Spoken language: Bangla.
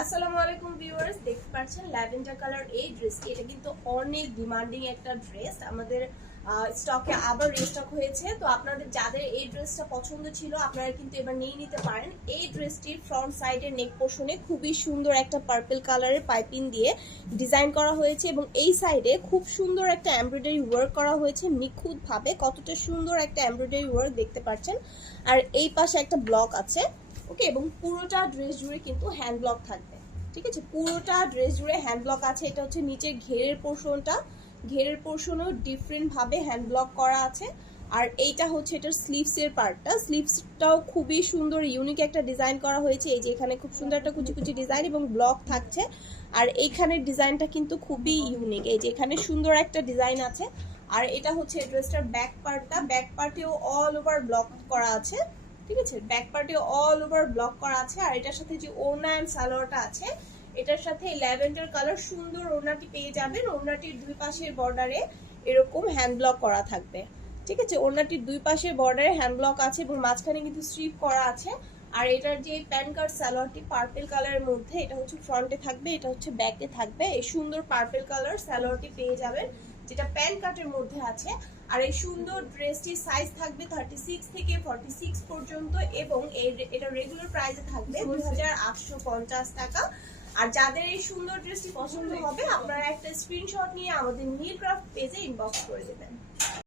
আসসালামু আলাইকুম ভিউয়ার্স, দেখতে পাচ্ছেন ল্যাভেন্ডার কালার এই ড্রেসটি। এটা কিন্তু অনেক ডিমান্ডিং একটা ড্রেস, আমাদের স্টকে আবার রিস্টক হয়েছে। তো আপনাদের যাদের এই ড্রেসটা পছন্দ ছিল আপনারা কিন্তু এবার নিয়ে নিতে পারেন। এই ড্রেসটির ফ্রন্ট সাইডের নেক পোর্শনে খুবই সুন্দর একটা পার্পল কালারের পাইপিং দিয়ে ডিজাইন করা হয়েছে এবং এই সাইডে খুব সুন্দর একটা এমব্রয়ডারি ওয়ার্ক করা হয়েছে নিখুঁতভাবে। কতটা সুন্দর একটা এমব্রয়ডারি ওয়ার্ক দেখতে পাচ্ছেন। আর এই পাশে একটা ব্লক আছে, ওকে, এবং পুরোটা ড্রেস জুড়ে কিন্তু হ্যান্ড ব্লক থাকবে। ঠিক আছে, পুরোটা ড্রেস জুড়ে হ্যান্ড ব্লক আছে। এটা হচ্ছে নিচের ঘেরের পোর্শনটা, ঘেরের পোর্শনও ডিফারেন্ট ভাবে হ্যান্ড ব্লক করা আছে। আর এইটা হচ্ছে এটার স্লিভস এর পার্টটা, স্লিভসটাও খুবই সুন্দর ইউনিক একটা ডিজাইন করা হয়েছে। এই যে এখানে খুব সুন্দর একটা কুচি কুচি ডিজাইন এবং ব্লক থাকছে। আর এইখানের ডিজাইনটা কিন্তু খুবই ইউনিক, এই যে এখানে সুন্দর একটা ডিজাইন আছে। আর এটা হচ্ছে ড্রেসটার ব্যাক পার্টটা, ব্যাক পার্টেও অল ওভার ব্লক করা আছে। ঠিক আছে, ব্যাক পার্টে অল ওভার ব্লক করা আছে। আর এটার সাথে যে ওড়না এন্ড সালোয়ারটা আছে, এটার সাথে ল্যাভেন্ডার কালার সুন্দর ওড়নাটি পেয়ে যাবেন। ওড়নাটির দুই পাশের বর্ডারে এরকম হ্যান্ড ব্লক করা থাকবে। ঠিক আছে, ওড়নাটির দুই পাশের বর্ডারে হ্যান্ড ব্লক আছে এবং মাঝখানে কিন্তু স্ট্রিপ করা আছে। আর এটার যে প্যান কার্ড সালোয়ারটি পার্পল কালারের মধ্যে, এটা হচ্ছে ফ্রন্টে থাকবে, এটা হচ্ছে ব্যাকে থাকবে। এই সুন্দর পার্পল কালার সালোয়ারটি পেয়ে যাবেন যেটা প্যান কাটের মধ্যে আছে। আর এই সুন্দর ড্রেসটির সাইজ থাকবে 36 থেকে 46 পর্যন্ত এবং এটা রেগুলার প্রাইসে থাকবে 2850 টাকা। আর যাদের এই সুন্দর ড্রেসটি পছন্দ হবে আপনারা একটা স্ক্রিনশট নিয়ে আমাদের নীল ক্রাফট পেজে ইনবক্স করে দেবেন।